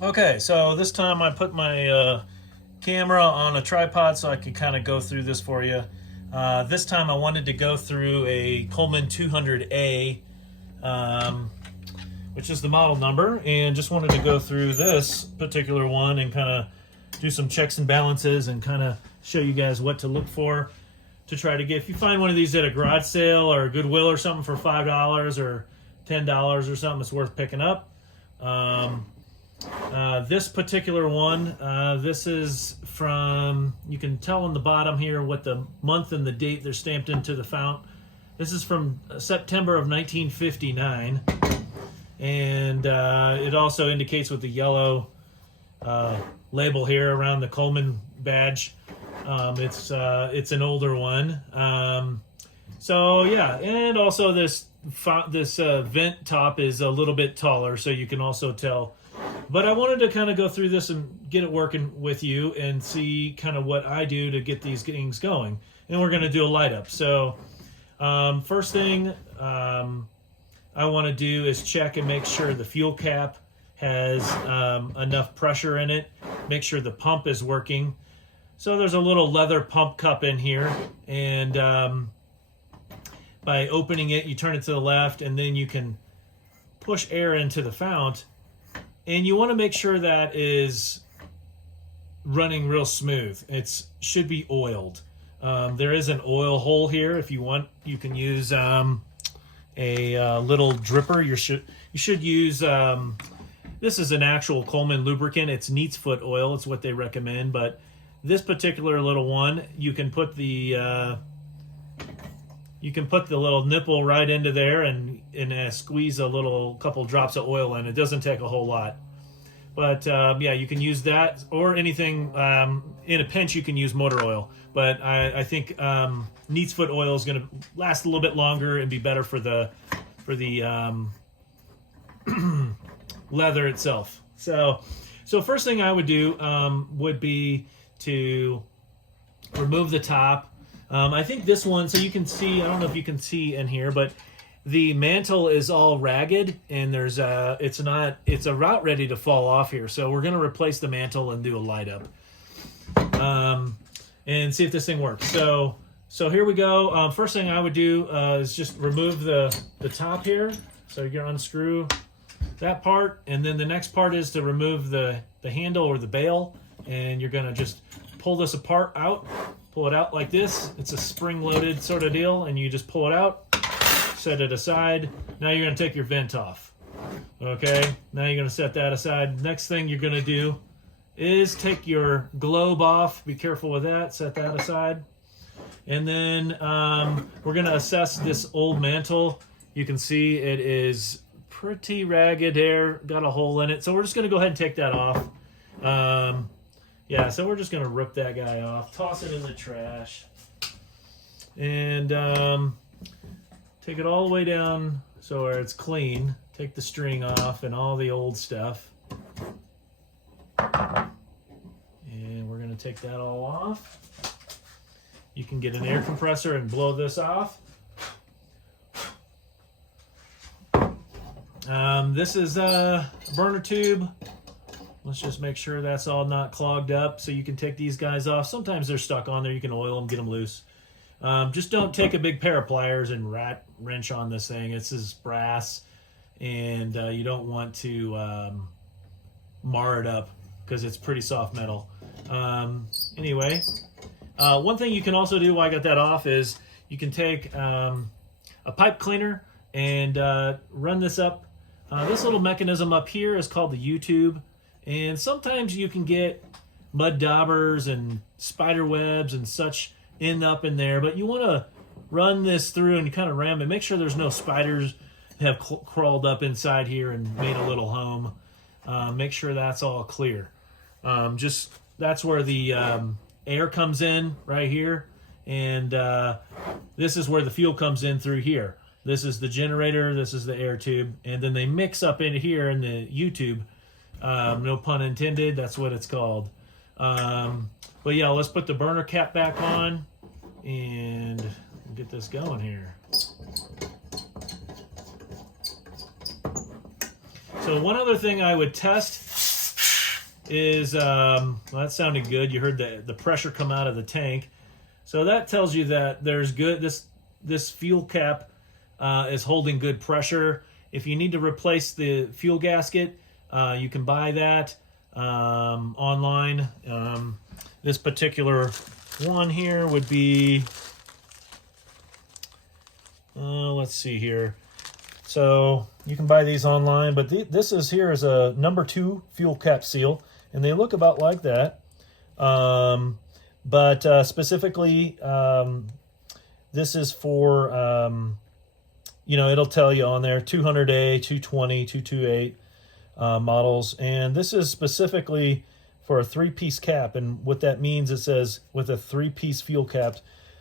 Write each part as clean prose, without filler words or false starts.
Okay, so this time I put my camera on a tripod so I could kind of go through this for you. This time I wanted to go through a Coleman 200A, which is the model number, and just wanted to go through this particular one and kind of do some checks and balances and kind of show you guys what to look for to try to get. If you find one of these at a garage sale or a Goodwill or something for $5 or $10 or something, it's worth picking up. This particular one, this is from, you can tell on the bottom here what the month and the date they're stamped into the fount. This is from September of 1959, and it also indicates with the yellow label here around the Coleman badge. It's an older one. So yeah, and also this vent top is a little bit taller, so you can also tell. But I wanted to kind of go through this and get it working with you and see kind of what I do to get these things going. And we're going to do a light up. So first thing I want to do is check and make sure the fuel cap has enough pressure in it. Make sure the pump is working. So there's a little leather pump cup in here, and by opening it, you turn it to the left, and then you can push air into the fount. And you want to make sure that is running real smooth. It should be oiled. There is an oil hole here. If you want, you can use a little dripper. You should use, this is an actual Coleman lubricant. It's neat's foot oil. It's what they recommend. But this particular little one, you can put the little nipple right into there and squeeze a couple drops of oil in. It doesn't take a whole lot. But yeah, you can use that or anything. In a pinch, you can use motor oil. But I think neat's foot oil is going to last a little bit longer and be better for the leather itself. So first thing I would do would be to remove the top. I think this one, so you can see, I don't know if you can see in here, but the mantle is all ragged, and there's it's about ready to fall off here. So we're going to replace the mantle and do a light up and see if this thing works. So here we go. First thing I would do is just remove the top here. So you're going to unscrew that part, and then the next part is to remove the handle or the bail, and you're going to just pull this pull it out like this. It's a spring-loaded sort of deal, and you just pull it out, set it aside. Now you're going to take your vent off. Okay, now you're going to set that aside. Next thing you're going to do is take your globe off. Be careful with that. Set that aside. And then we're going to assess this old mantle. You can see it is pretty ragged there, got a hole in it. So we're just going to go ahead and take that off. Yeah, so we're just going to rip that guy off, toss it in the trash, and take it all the way down so where it's clean. Take the string off and all the old stuff. And we're going to take that all off. You can get an air compressor and blow this off. This is a burner tube. Let's just make sure that's all not clogged up so you can take these guys off. Sometimes they're stuck on there. You can oil them, get them loose. Just don't take a big pair of pliers and wrench on this thing. This is brass, and you don't want to mar it up because it's pretty soft metal. Anyway, one thing you can also do while I got that off is you can take a pipe cleaner and run this up. This little mechanism up here is called the U-tube. And sometimes you can get mud daubers and spider webs and such up in there, but you want to run this through and kind of ram it. Make sure there's no spiders have crawled up inside here and made a little home. Make sure that's all clear. That's where the air comes in right here, and this is where the fuel comes in through here. This is the generator, this is the air tube, and then they mix up in here in the U-tube. No pun intended, that's what it's called. But yeah, let's put the burner cap back on and get this going here. So one other thing I would test is, well, that sounded good. You heard the pressure come out of the tank. So that tells you that there's good, this fuel cap is holding good pressure. If you need to replace the fuel gasket, you can buy that online. This particular one here would be, let's see here. So you can buy these online, but this is here is a number 2 fuel cap seal, and they look about like that. But specifically, this is for, you know, it'll tell you on there 200A, 220, 228 models, and this is specifically for a 3-piece cap. And what that means, it says with a 3-piece fuel cap.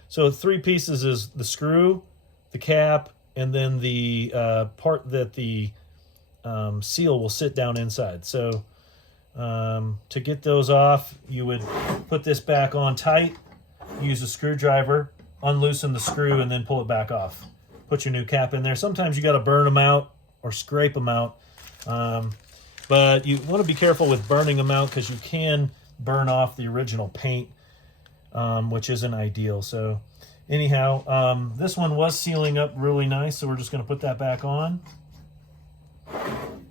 So 3 pieces is the screw, the cap, and then the part that the seal will sit down inside. So to get those off, you would put this back on tight, use a screwdriver, unloosen the screw, and then pull it back off. Put your new cap in there. Sometimes you got to burn them out or scrape them out. But you want to be careful with burning them out because you can burn off the original paint, which isn't ideal. So anyhow, this one was sealing up really nice, so we're just going to put that back on.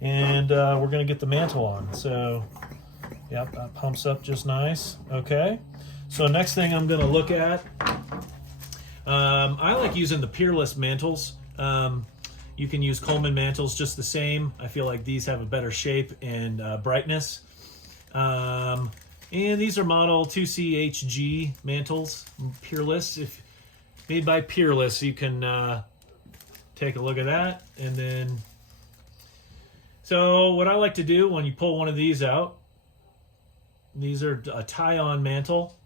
And we're going to get the mantle on. So, yep, that pumps up just nice. Okay. So next thing I'm going to look at, I like using the Peerless mantles. You can use Coleman mantles just the same. I feel like these have a better shape and brightness. And these are model 2CHG mantles, Peerless. If made by Peerless, you can take a look at that. And then, so what I like to do when you pull one of these out, these are a tie-on mantle.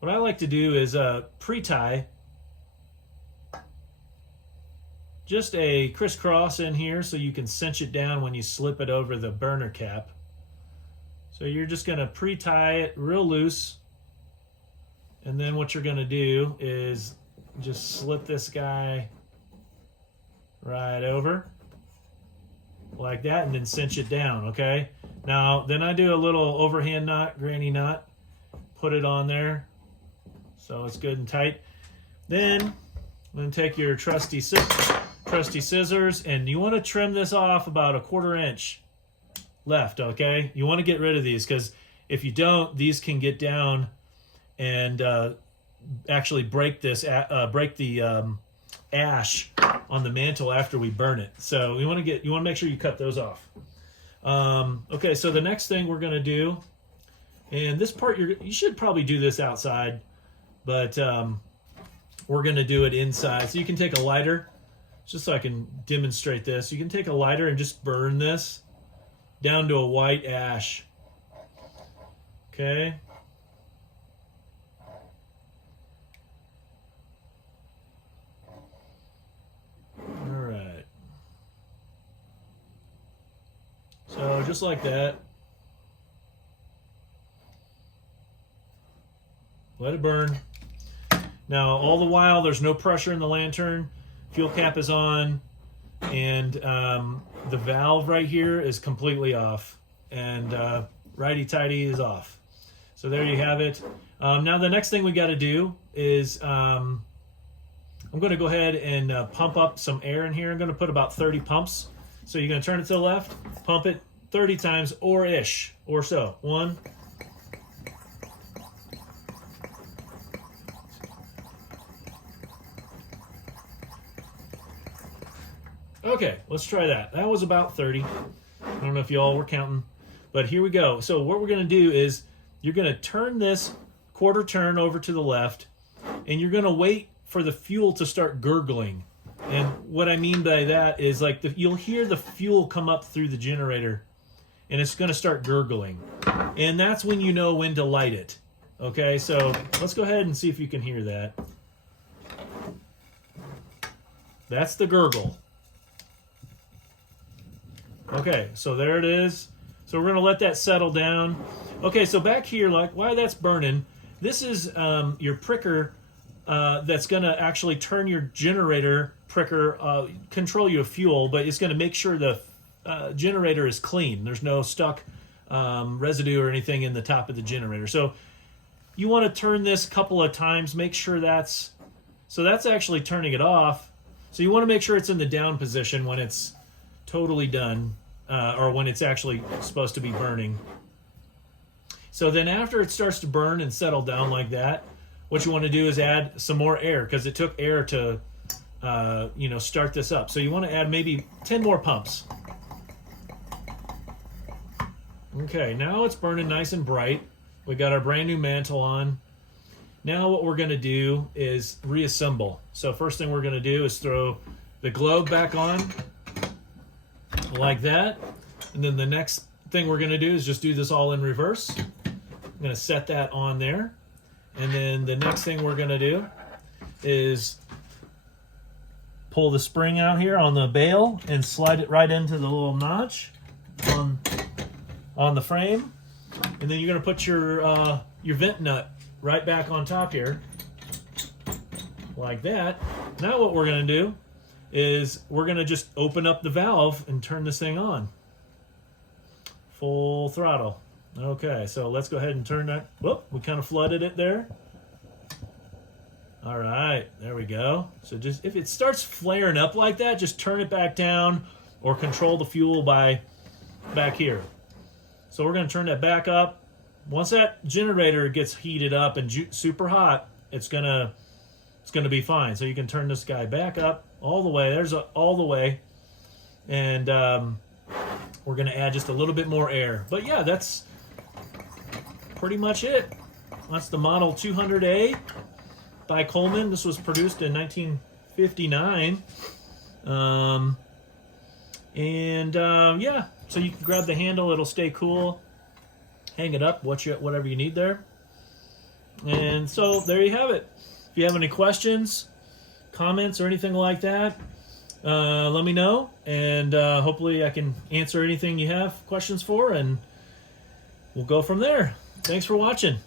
What I like to do is pre-tie just a crisscross in here so you can cinch it down when you slip it over the burner cap. So you're just going to pre-tie it real loose, and then what you're going to do is just slip this guy right over like that, and then cinch it down. Okay, now then I do a little overhand knot, granny knot, put it on there so it's good and tight. Then I'm going to take your trusty scissors, and you want to trim this off about a 1/4 inch left. Okay, you want to get rid of these because if you don't, these can get down and actually break this, break the ash on the mantle after we burn it. So you want to make sure you cut those off. Okay, so the next thing we're going to do, and this part you should probably do this outside, but we're going to do it inside. So you can take a lighter, just so I can demonstrate this. You can take a lighter and just burn this down to a white ash. Okay. All right. So just like that. Let it burn. Now, all the while, there's no pressure in the lantern. Fuel cap is on, and the valve right here is completely off, and righty-tighty is off. So there you have it. Now the next thing we got to do is I'm going to go ahead and pump up some air in here. I'm going to put about 30 pumps. So you're going to turn it to the left, pump it 30 times or so. 1, okay, let's try that. That was about 30. I don't know if y'all were counting, but here we go. So what we're going to do is you're going to turn this 1/4 turn over to the left, and you're going to wait for the fuel to start gurgling. And what I mean by that is like you'll hear the fuel come up through the generator, and it's going to start gurgling. And that's when you know when to light it. Okay, so let's go ahead and see if you can hear that. That's the gurgle. Okay, so there it is. So we're going to let that settle down. Okay, so back here, like while that's burning, this is your pricker that's going to actually turn your generator pricker, control your fuel, but it's going to make sure the generator is clean. There's no stuck residue or anything in the top of the generator. So you want to turn this a couple of times, make sure that's actually turning it off. So you want to make sure it's in the down position when it's totally done, or when it's actually supposed to be burning. So then after it starts to burn and settle down like that, what you want to do is add some more air, because it took air to start this up. So you want to add maybe 10 more pumps. Okay, now it's burning nice and bright. We got our brand new mantle on. Now what we're going to do is reassemble. So first thing we're going to do is throw the globe back on like that. And then the next thing we're going to do is just do this all in reverse. I'm going to set that on there. And then the next thing we're going to do is pull the spring out here on the bail and slide it right into the little notch on the frame. And then you're going to put your vent nut right back on top here, like that. Now what we're going to do is we're going to just open up the valve and turn this thing on. Full throttle. Okay, so let's go ahead and turn that. Whoop, we kind of flooded it there. All right, there we go. So just if it starts flaring up like that, just turn it back down or control the fuel by back here. So we're going to turn that back up. Once that generator gets heated up and super hot, it's gonna be fine. So you can turn this guy back up all the way. There's all the way, and we're gonna add just a little bit more air. But yeah, that's pretty much it. That's the Model 200A by Coleman. This was produced in 1959, yeah. So you can grab the handle; it'll stay cool. Hang it up, whatever you need there. And so there you have it. If you have any questions, comments, or anything like that, let me know. And hopefully I can answer anything you have questions for, and we'll go from there. Thanks for watching.